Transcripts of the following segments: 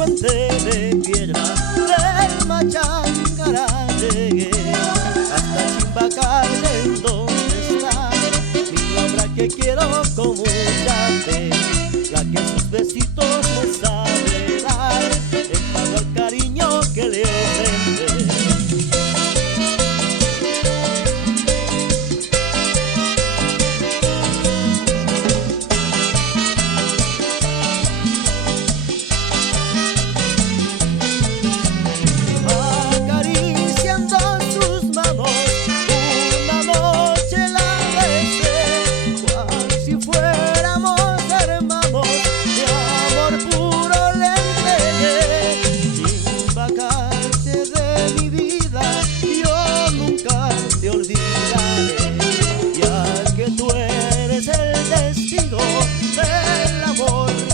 puente de piedra del Machangará llegué hasta Chimbacal, en donde está mi obra que quiero con mucha fe, la que sus besitos me sabe dar en pago al cariño que le ofrende.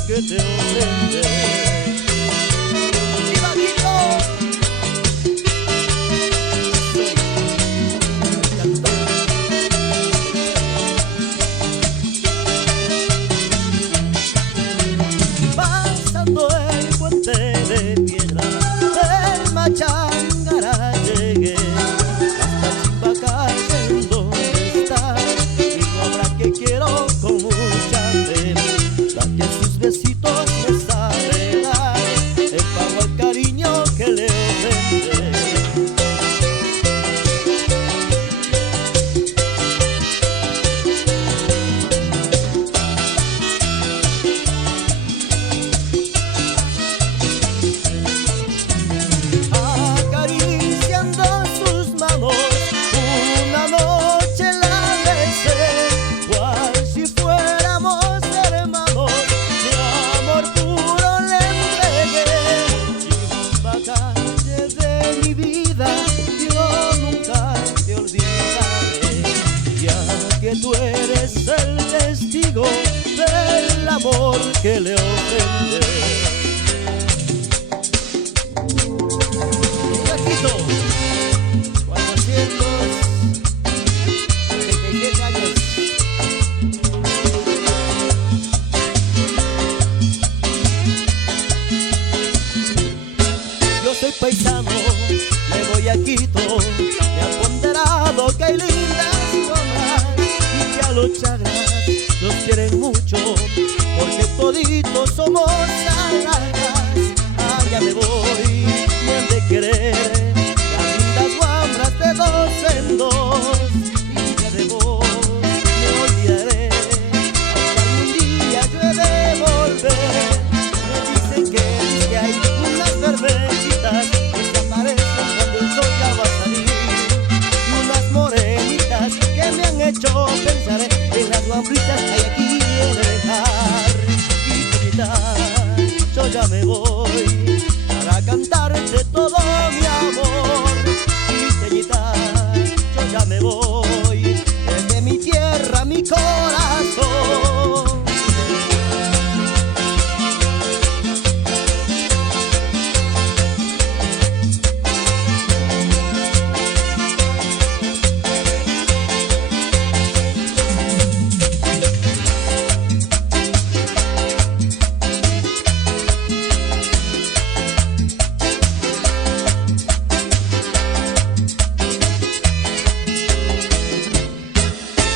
Que te ofrende. ¡Y Vaquito! Pasando el puente de piedra del Machangará llegué hasta Chimbacal, en donde está mi obra que quiero con mucha fe, la que sus besitos me sabe dar el pago al cariño que le ofrende. Acariciando sus manos una noche la besé, cual si fuéramos hermanos, de amor puro le entregué. Chimbacal de mi vida, yo nunca te olvidaré, ya que tú eres el testigo del amor que le ofrende. Paquito, 437 años. Yo soy paisano, me voy a Quito, me han ponderado que hay lindas zonas y que a los chagras los quieren mucho, porque toditos somos alagas. Allá me voy, me han de querer las lindas guambras de dos en dos, y ya de vos me olvidaré, aunque algún día yo he de volver. Me dicen que hay unas verdecitas que se aparecen cuando el sol ya va a salir, y unas morenitas que me han hecho pensar en las guambritas que hay aquí de dejar. Y bonita, yo ya me voy para cantarte todo mi amor. Quiteñita, yo ya me voy desde mi tierra, mi corazón.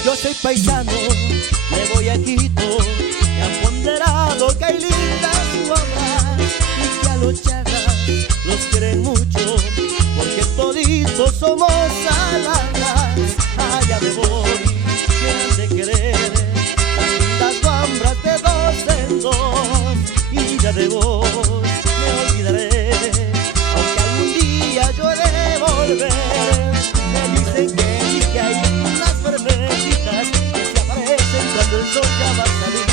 Yo soy paisano, me voy a Quito, me han ponderado que hay lindas guambras y que a los chagras los quieren mucho, porque toditos somos alagas. Allá me voy, me han de querer las lindas guambras de dos en dos, y ya de vos me olvidaré, aunque algún día yo he de volver. Me dicen que hay unas verdecitas que se aparecen cuando el sol ya va a salir,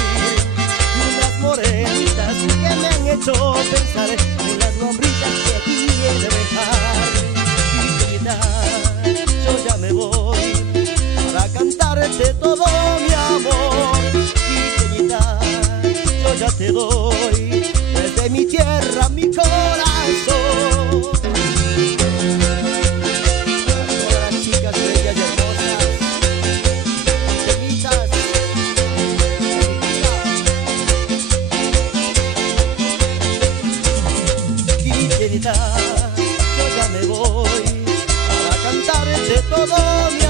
y unas morenitas que me han hecho pensar en las guambritas que aquí he de dejar. Y querida, yo ya me voy para cantarte todo mi amor. Y querida, yo ya te doy desde mi tierra, mi corazón. Todas las chicas bellas y hermosas, pequeñitas, vida, yo ya me voy para cantarte todo mi